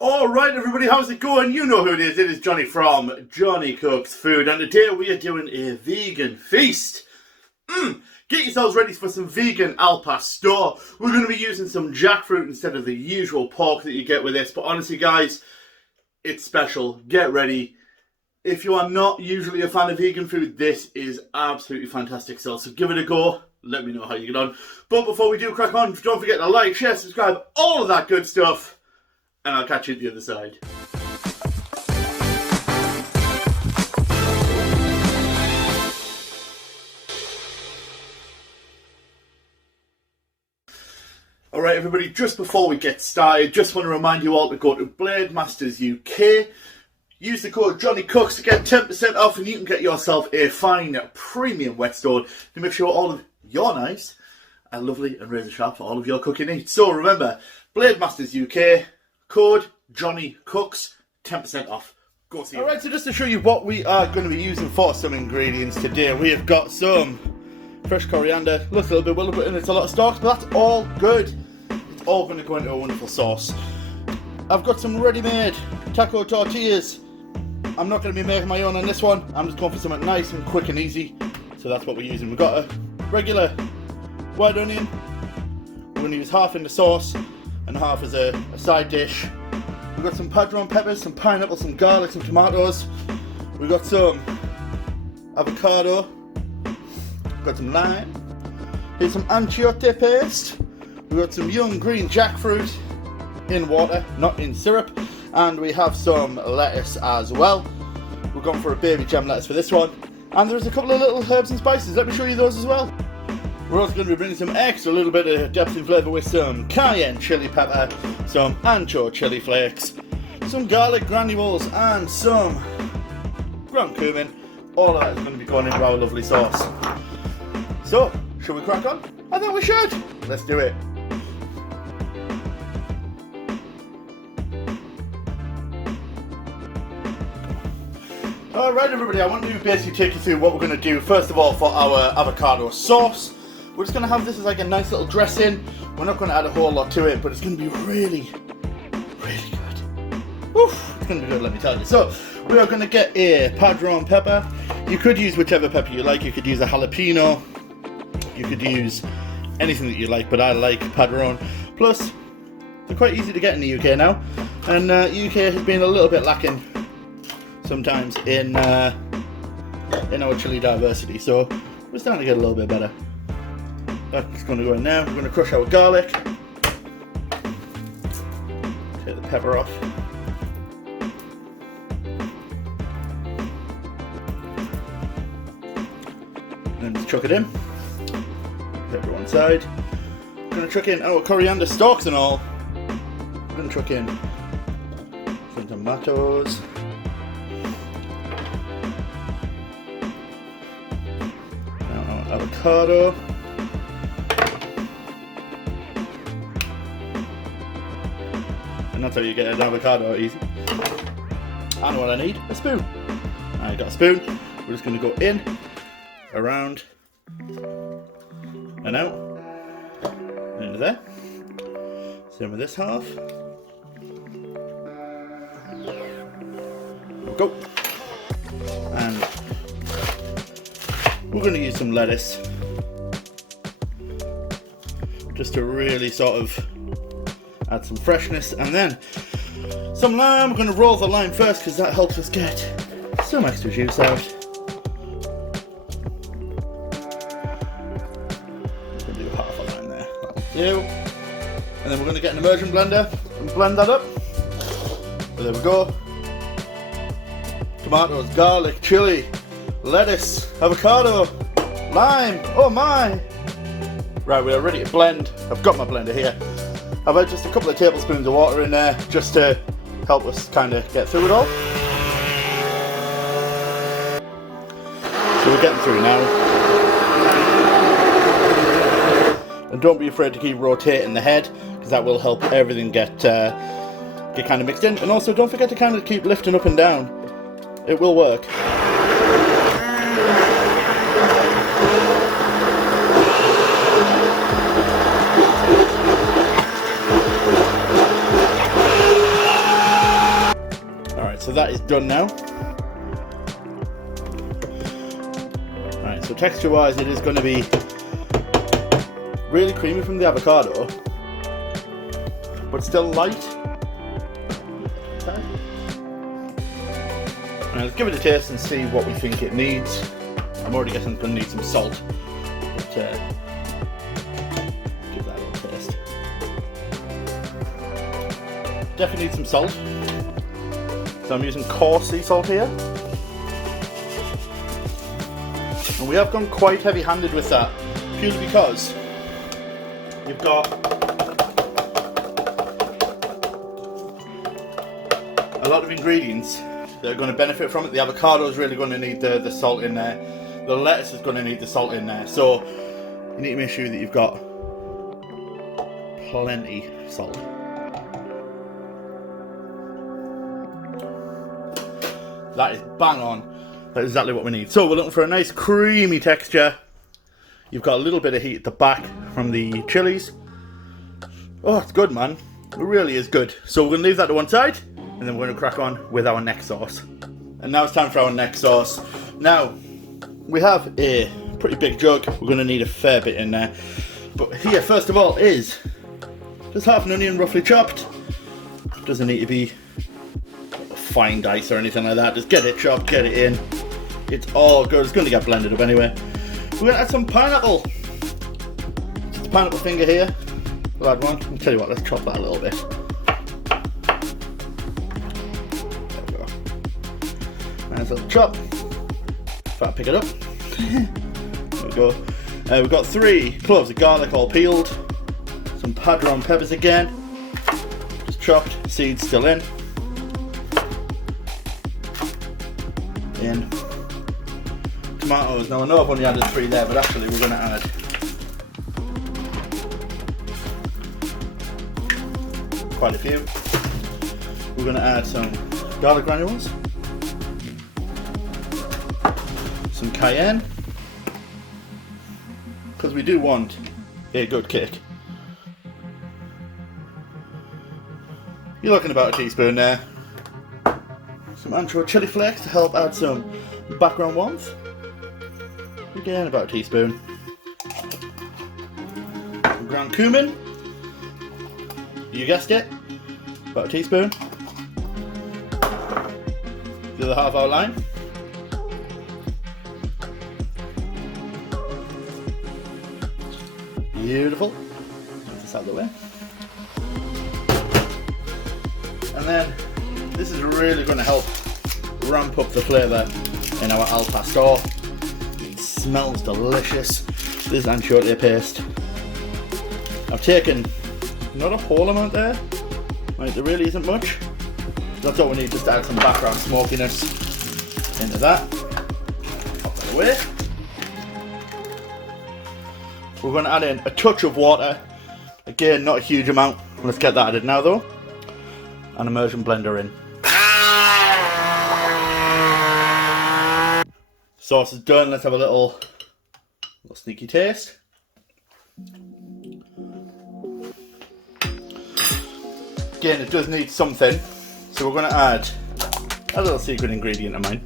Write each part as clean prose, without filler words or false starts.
Alright everybody, how's it going? You know who it is. It is Johnny from Johnny Cooks Food, and today we are doing a vegan feast. Get yourselves ready for some vegan al pastor. We're going to be using some jackfruit instead of the usual pork that you get with this, but honestly guys, it's special. Get ready. If you are not usually a fan of vegan food, this is absolutely fantastic stuff, so give it a go. Let me know how you get on. But before we do crack on, don't forget to like, share, subscribe, all of that good stuff. And I'll catch you at the other side. Alright everybody, just before we get started, just want to remind you all to go to Blade Masters UK. Use the code JohnnyCooks to get 10% off, and you can get yourself a fine premium whetstone to make sure all of your knives are lovely and razor sharp for all of your cooking needs. So remember, Blade Masters UK, code Johnny Cooks, 10% off. Go see you. Alright, so just to show you what we are going to be using for some ingredients today, we have got some fresh coriander. Looks a little bit and it's a lot of stalks, but that's all good. It's all going to go into a wonderful sauce. I've got some ready-made taco tortillas. I'm not going to be making my own on this one. I'm just going for something nice and quick and easy. So that's what we're using. We've got a regular white onion. We're going to use half in the sauce and half as a side dish. We've got some padron peppers, some pineapple, some garlic, some tomatoes. We've got some avocado. We've got some lime. Here's some achiote paste. We've got some young green jackfruit in water, not in syrup. And we have some lettuce as well. We're going for a baby jam lettuce for this one. And there's a couple of little herbs and spices. Let me show you those as well. We're also going to be bringing some extra little bit of depth in flavour with some cayenne chili pepper, some ancho chili flakes, some garlic granules and some ground cumin. All of that is going to be going into our lovely sauce. So, shall we crack on? I think we should. Let's do it. Alright everybody, I want to basically take you through what we're going to do first of all for our avocado sauce. We're just going to have this as like a nice little dressing. We're not going to add a whole lot to it, but it's going to be really, really good. Oof, it's going to be good, let me tell you. So, we are going to get a padron pepper. You could use whichever pepper you like. You could use a jalapeno. You could use anything that you like, but I like padron. Plus, they're quite easy to get in the UK now. And UK has been a little bit lacking sometimes in our chili diversity. So, we're starting to get a little bit better. That's going to go in now. We're going to crush our garlic. Take the pepper off. And then just chuck it in. Pepper one side. We're going to chuck in our coriander stalks and all. We're going to chuck in some tomatoes. Now our avocado. And that's how you get an avocado easy. And what I need, a spoon. I got a spoon. We're just going to go in, around, and out, and into there. Same with this half. There we go. And we're going to use some lettuce, just to really sort of add some freshness, and then some lime. We're going to roll the lime first because that helps us get some extra juice out. I'm going to do half a lime there. That'll do. And then we're going to get an immersion blender and blend that up. So there we go. Tomatoes, garlic, chili, lettuce, avocado, lime. Oh my! Right, we are ready to blend. I've got my blender here. I've had just a couple of tablespoons of water in there just to help us kind of get through it all. So we're getting through now. And don't be afraid to keep rotating the head, because that will help everything get kind of mixed in. And also don't forget to kind of keep lifting up and down. It will work. that is done now. Alright, so texture wise it is going to be really creamy from the avocado, but still light. Okay. Now let's give it a taste and see what we think it needs. I'm already guessing it's going to need some salt, but give that a little taste. Definitely need some salt. So I'm using coarse sea salt here. And we have gone quite heavy-handed with that, purely because you've got a lot of ingredients that are going to benefit from it. The avocado is really going to need the salt in there. The lettuce is going to need the salt in there. So you need to make sure that you've got plenty of salt. That is bang on. That's exactly what we need. So we're looking for a nice creamy texture. You've got a little bit of heat at the back from the chilies. Oh, it's good, man. It really is good. So we're going to leave that to one side, and then we're going to crack on with our next sauce. And now it's time for our next sauce. Now, we have a pretty big jug. We're going to need a fair bit in there. But here, first of all, is just half an onion roughly chopped. Doesn't need to be fine dice or anything like that. Just get it chopped, get it in. It's all good. It's going to get blended up anyway. We're going to add some pineapple. Just a pineapple finger here. We'll add one. I'll tell you what, let's chop that a little bit. There we go. Nice little chop. If I pick it up. There we go. We've got 3 cloves of garlic all peeled. Some padron peppers again. Just chopped, seeds still in. Tomatoes. Now I know I've only added 3 there, but actually we're going to add quite a few. We're going to add some garlic granules, some cayenne, because we do want a good kick. You're looking about a teaspoon there. Some ancho chili flakes to help add some background warmth. Again, about a teaspoon. Some ground cumin. You guessed it. About a teaspoon. The other half outline. Beautiful. Get this out of the way. And then this is really going to help ramp up the flavour in our al pastor. It smells delicious. This is anchovy paste. I've taken not a whole amount there. Right, there really isn't much. That's all we need, just to add some background smokiness into that. Pop that away. We're going to add in a touch of water. Again, not a huge amount. Let's get that added now though. An immersion blender in. Sauce is done. Let's have a little sneaky taste. Again, it does need something, so we're going to add a little secret ingredient of mine.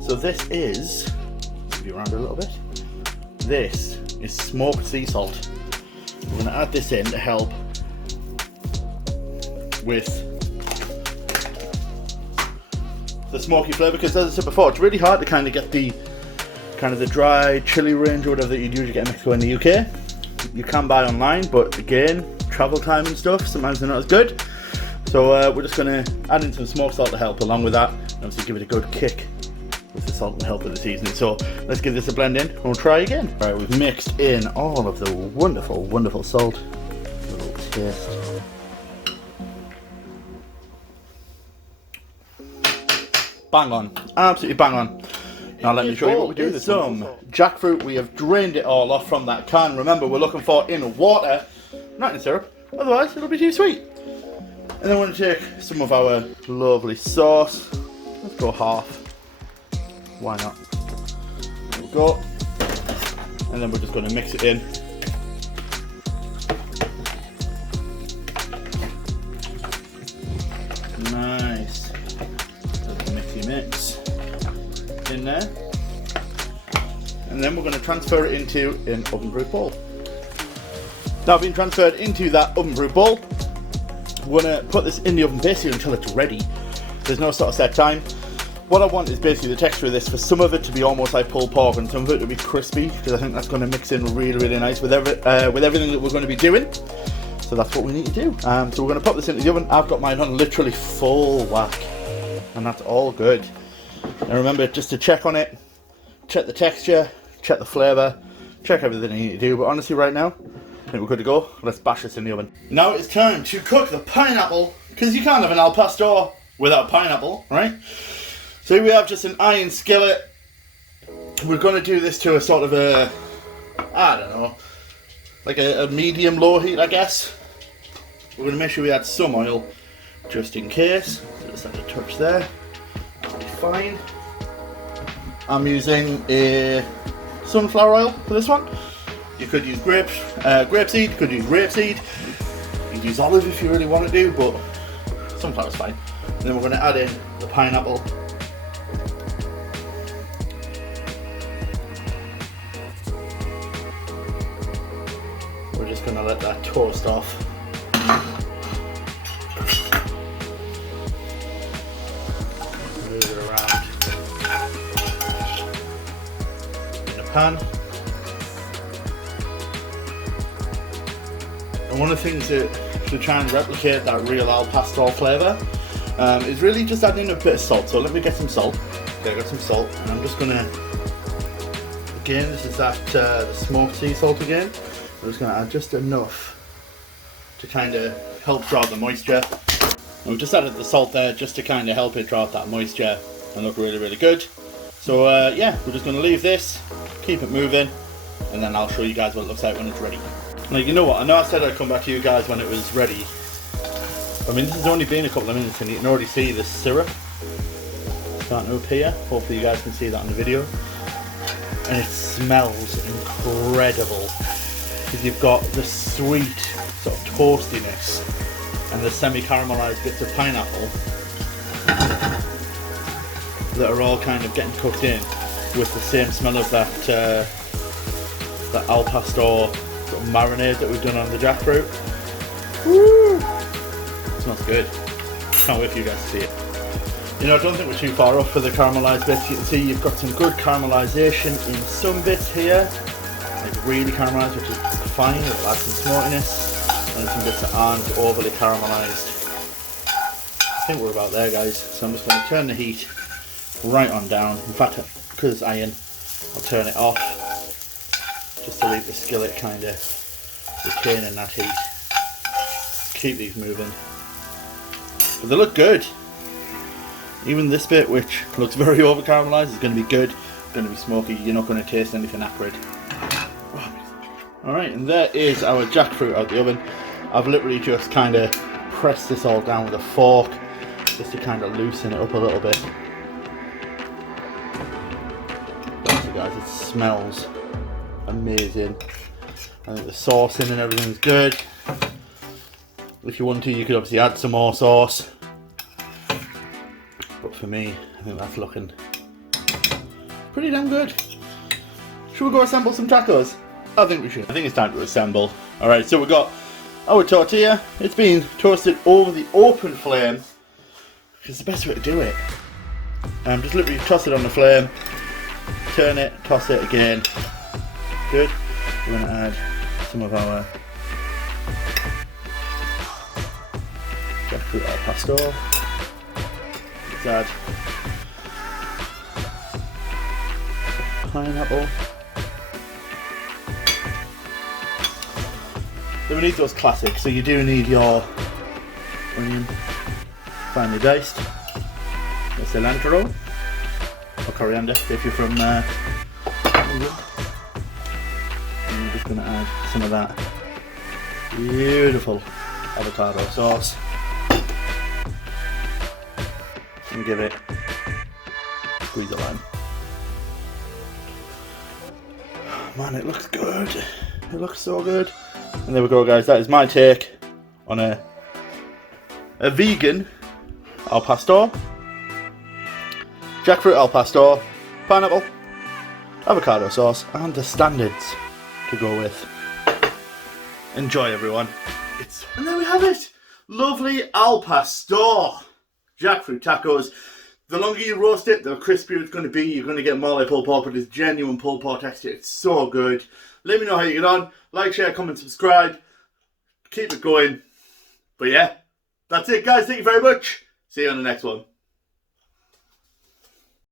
So this is, move you around a little bit. This is smoked sea salt. We're going to add this in to help with the smoky flavour, because as I said before, it's really hard to kind of get the dry chili range or whatever that you'd usually get in Mexico in the UK. You can buy online, but again, travel time and stuff, sometimes they're not as good. So we're just going to add in some smoked salt to help along with that, and obviously give it a good kick with the salt and help with the seasoning. So let's give this a blend in and we'll try again. Alright, we've mixed in all of the wonderful, wonderful salt. A little taste. Bang on, absolutely bang on. Now let me show you what we do with some jackfruit. We have drained it all off from that can. Remember, we're looking for in water, not in syrup, otherwise it'll be too sweet. And then we're going to take some of our lovely sauce. Let's go half. Why not? There we go. And then we're just going to mix it in. Nice. there. And then we're going to transfer it into an oven-proof bowl. Now, being transferred into that oven-proof bowl, we're going to put this in the oven basically until it's ready. There's no sort of set time. What I want is basically the texture of this, for some of it to be almost like pulled pork and some of it to be crispy, because I think that's going to mix in really, really nice with everything that we're going to be doing. So that's what we need to do. So we're going to pop this into the oven. I've got mine on literally full whack, and that's all good. Now remember just to check on it, check the texture, check the flavour, check everything you need to do. But honestly right now, I think we're good to go. Let's bash this in the oven. Now it's time to cook the pineapple, because you can't have an al pastor without pineapple, right? So here we have just an iron skillet. We're going to do this to a sort of a, I don't know, like a medium low heat, I guess. We're going to make sure we add some oil just in case. So just add a touch there. That'll be fine. I'm using a sunflower oil for this one. You could use grapeseed, you could use rapeseed. You could use olive if you really want to do, but sunflower's fine. And then we're going to add in the pineapple. We're just going to let that toast off. Move it around in the pan. And one of the things to try and replicate that real al pastor flavour is really just adding a bit of salt. So let me get some salt. Okay, I got some salt, and I'm just going to, again, this is that the smoked sea salt again. I'm just going to add just enough to kind of help draw the moisture. And we've just added the salt there just to kind of help it draw out that moisture and look really, really good. So yeah, we're just going to leave this, keep it moving, and then I'll show you guys what it looks like when it's ready. Now, you know what, I know I said I'd come back to you guys when it was ready. I mean, this has only been a couple of minutes and you can already see the syrup starting to appear. Hopefully you guys can see that in the video. And it smells incredible, because you've got the sweet sort of toastiness and the semi-caramelized bits of pineapple that are all kind of getting cooked in with the same smell of that that al pastor sort of marinade that we've done on the jackfruit. Woo! It smells good. Can't wait for you guys to see it. You know, I don't think we're too far off for the caramelised bits. You can see you've got some good caramelisation in some bits here, like really caramelised, which is fine. It'll add some smokiness, and some bits that aren't overly caramelised. I think we're about there, guys. So I'm just going to turn the heat right on down. In fact, because it's iron, I'll turn it off just to leave the skillet kind of retaining that heat. Keep these moving. But they look good. Even this bit, which looks very over caramelised, is going to be good. It's going to be smoky. You're not going to taste anything acrid. Alright, and there is our jackfruit out the oven. I've literally just kind of pressed this all down with a fork just to kind of loosen it up a little bit. Honestly guys, it smells amazing. I think the sauce in and everything's good. If you want to, you could obviously add some more sauce. But for me, I think that's looking pretty damn good. Should we go assemble some tacos? I think we should. I think it's time to assemble. Alright, so we've got our tortilla. It's been toasted over the open flame, which is the best way to do it. Just literally toss it on the flame, turn it, toss it again. Good. We're going to add some of our jackfruit al pastor. Let's add pineapple. Then we need those classics, so you do need your onion, finely diced, your cilantro, or coriander if you're from England. And we're just going to add some of that beautiful avocado sauce and give it a squeeze of lime. Man, it looks good. It looks so good. And there we go, guys. That is my take on a vegan al pastor, jackfruit al pastor pineapple, avocado sauce, and the standards to go with. Enjoy, everyone. And there we have it. Lovely al pastor jackfruit tacos. The longer you roast it, the crispier it's going to be. You're going to get more like pulled pork, but it's genuine pulled pork texture. It's so good. Let me know how you get on. Like, share, comment, subscribe. Keep it going. But yeah, that's it, guys. Thank you very much. See you on the next one.